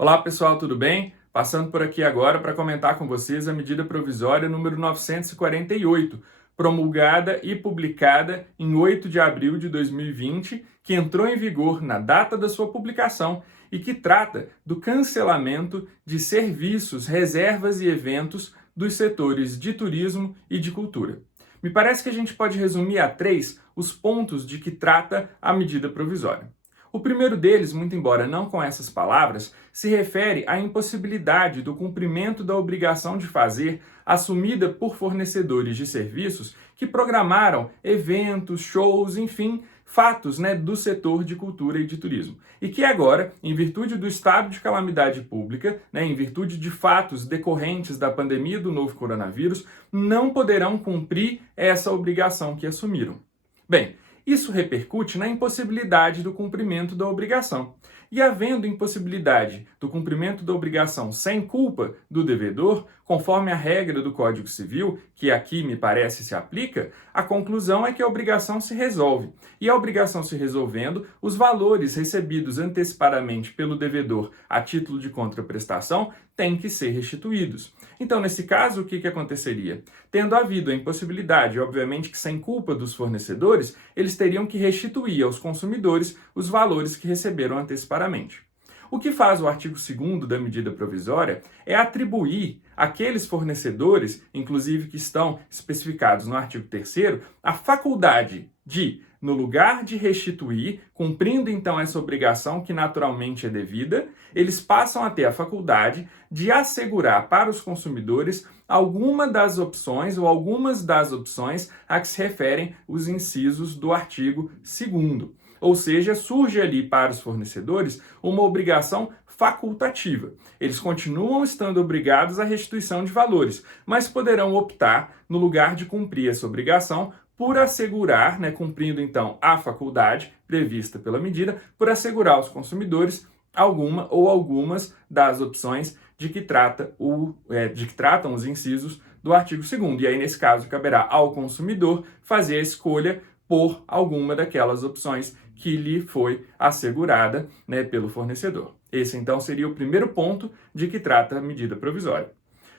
Olá pessoal, tudo bem? Passando por aqui agora para comentar com vocês a medida provisória número 948, promulgada e publicada em 8 de abril de 2020, que entrou em vigor na data da sua publicação e que trata do cancelamento de serviços, reservas e eventos dos setores de turismo e de cultura. Me parece que a gente pode resumir a três os pontos de que trata a medida provisória. O primeiro deles, muito embora não com essas palavras, se refere à impossibilidade do cumprimento da obrigação de fazer assumida por fornecedores de serviços que programaram eventos, shows, enfim, fatos do setor de cultura e de turismo. E que agora, em virtude do estado de calamidade pública, em virtude de fatos decorrentes da pandemia do novo coronavírus, não poderão cumprir essa obrigação que assumiram. Bem, isso repercute na impossibilidade do cumprimento da obrigação. E havendo impossibilidade do cumprimento da obrigação sem culpa do devedor, conforme a regra do Código Civil, que aqui me parece se aplica, a conclusão é que a obrigação se resolve. E a obrigação se resolvendo, os valores recebidos antecipadamente pelo devedor a título de contraprestação têm que ser restituídos. Então, nesse caso, o que aconteceria? Tendo havido a impossibilidade, obviamente que sem culpa dos fornecedores, eles teriam que restituir aos consumidores os valores que receberam antecipadamente. O que faz o artigo 2º da medida provisória é atribuir àqueles fornecedores, inclusive que estão especificados no artigo 3º, a faculdade de, no lugar de restituir, cumprindo então essa obrigação que naturalmente é devida, eles passam a ter a faculdade de assegurar para os consumidores alguma das opções ou algumas das opções a que se referem os incisos do artigo 2º. Ou seja, surge ali para os fornecedores uma obrigação facultativa. Eles continuam estando obrigados à restituição de valores, mas poderão optar, no lugar de cumprir essa obrigação, por assegurar, cumprindo então a faculdade prevista pela medida, por assegurar aos consumidores alguma ou algumas das opções de que tratam os incisos do artigo 2º. E aí, nesse caso, caberá ao consumidor fazer a escolha por alguma daquelas opções que lhe foi assegurada pelo fornecedor. Esse, então, seria o primeiro ponto de que trata a medida provisória.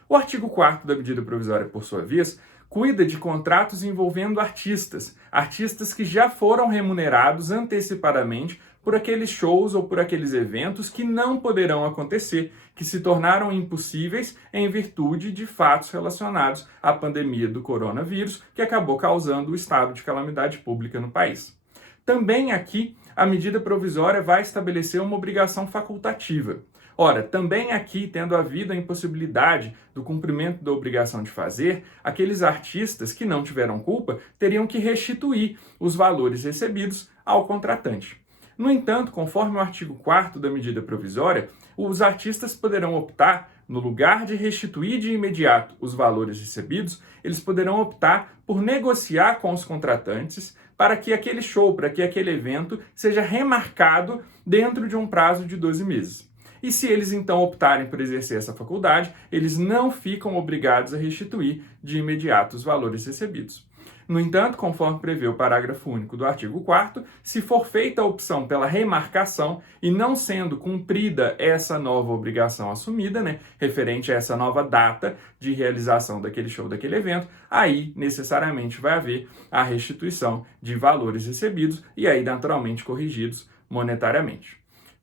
O artigo 4º da medida provisória, por sua vez, cuida de contratos envolvendo artistas que já foram remunerados antecipadamente por aqueles shows ou por aqueles eventos que não poderão acontecer, que se tornaram impossíveis em virtude de fatos relacionados à pandemia do coronavírus, que acabou causando o estado de calamidade pública no país. Também aqui, a medida provisória vai estabelecer uma obrigação facultativa. Ora, também aqui, tendo havido a impossibilidade do cumprimento da obrigação de fazer, aqueles artistas que não tiveram culpa teriam que restituir os valores recebidos ao contratante. No entanto, conforme o artigo 4º da medida provisória, os artistas poderão optar, no lugar de restituir de imediato os valores recebidos, eles poderão optar por negociar com os contratantes para que aquele show, para que aquele evento seja remarcado dentro de um prazo de 12 meses. E se eles então optarem por exercer essa faculdade, eles não ficam obrigados a restituir de imediato os valores recebidos. No entanto, conforme prevê o parágrafo único do artigo 4º, se for feita a opção pela remarcação e não sendo cumprida essa nova obrigação assumida, referente a essa nova data de realização daquele show, daquele evento, aí necessariamente vai haver a restituição de valores recebidos e aí naturalmente corrigidos monetariamente.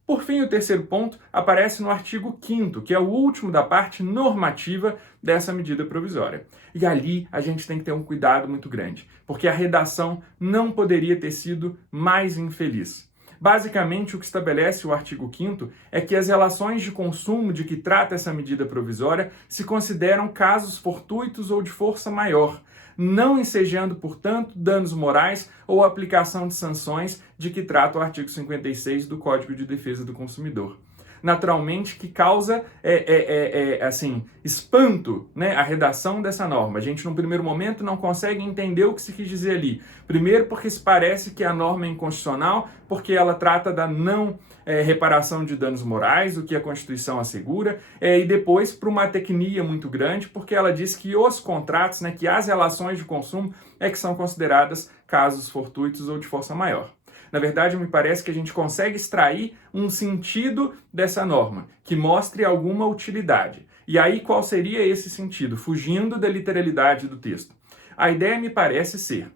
Por fim, o terceiro ponto aparece no artigo 5º, que é o último da parte normativa dessa medida provisória. E ali a gente tem que ter um cuidado muito grande, porque a redação não poderia ter sido mais infeliz. Basicamente, o que estabelece o artigo 5º é que as relações de consumo de que trata essa medida provisória se consideram casos fortuitos ou de força maior, não ensejando, portanto, danos morais ou aplicação de sanções de que trata o artigo 56 do Código de Defesa do Consumidor. Naturalmente, que causa espanto, a redação dessa norma. A gente, num primeiro momento, não consegue entender o que se quis dizer ali. Primeiro, porque se parece que a norma é inconstitucional, porque ela trata da não reparação de danos morais, o que a Constituição assegura, e depois, por uma tecnia muito grande, porque ela diz que os contratos, que as relações de consumo que são consideradas casos fortuitos ou de força maior. Na verdade, me parece que a gente consegue extrair um sentido dessa norma, que mostre alguma utilidade. E aí, qual seria esse sentido? Fugindo da literalidade do texto. A ideia me parece ser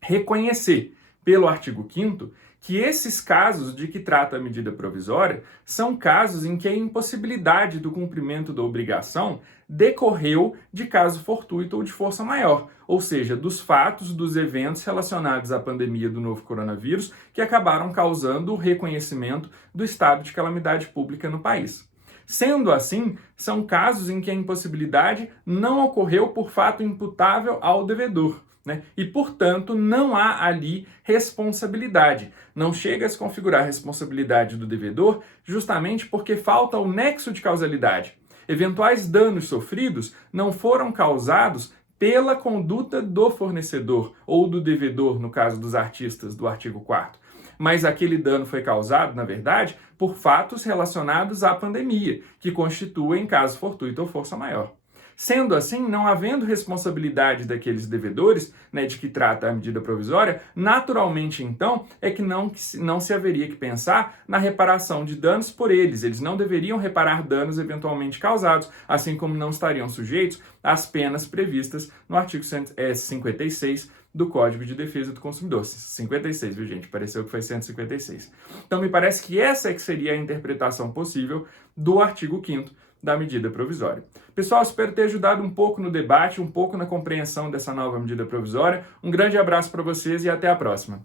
reconhecer, pelo artigo 5º, que esses casos de que trata a medida provisória são casos em que a impossibilidade do cumprimento da obrigação decorreu de caso fortuito ou de força maior, ou seja, dos fatos, dos eventos relacionados à pandemia do novo coronavírus que acabaram causando o reconhecimento do estado de calamidade pública no país. Sendo assim, são casos em que a impossibilidade não ocorreu por fato imputável ao devedor. E, portanto, não há ali responsabilidade. Não chega a se configurar a responsabilidade do devedor justamente porque falta o nexo de causalidade. Eventuais danos sofridos não foram causados pela conduta do fornecedor ou do devedor, no caso dos artistas do artigo 4º. Mas aquele dano foi causado, na verdade, por fatos relacionados à pandemia, que constituem caso fortuito ou força maior. Sendo assim, não havendo responsabilidade daqueles devedores, de que trata a medida provisória, naturalmente, então, é que não se haveria que pensar na reparação de danos por eles. Eles não deveriam reparar danos eventualmente causados, assim como não estariam sujeitos às penas previstas no artigo 56 do Código de Defesa do Consumidor. 56, viu, gente? Pareceu que foi 156. Então, me parece que essa é que seria a interpretação possível do artigo 5º da medida provisória. Pessoal, espero ter ajudado um pouco no debate, um pouco na compreensão dessa nova medida provisória. Um grande abraço para vocês e até a próxima.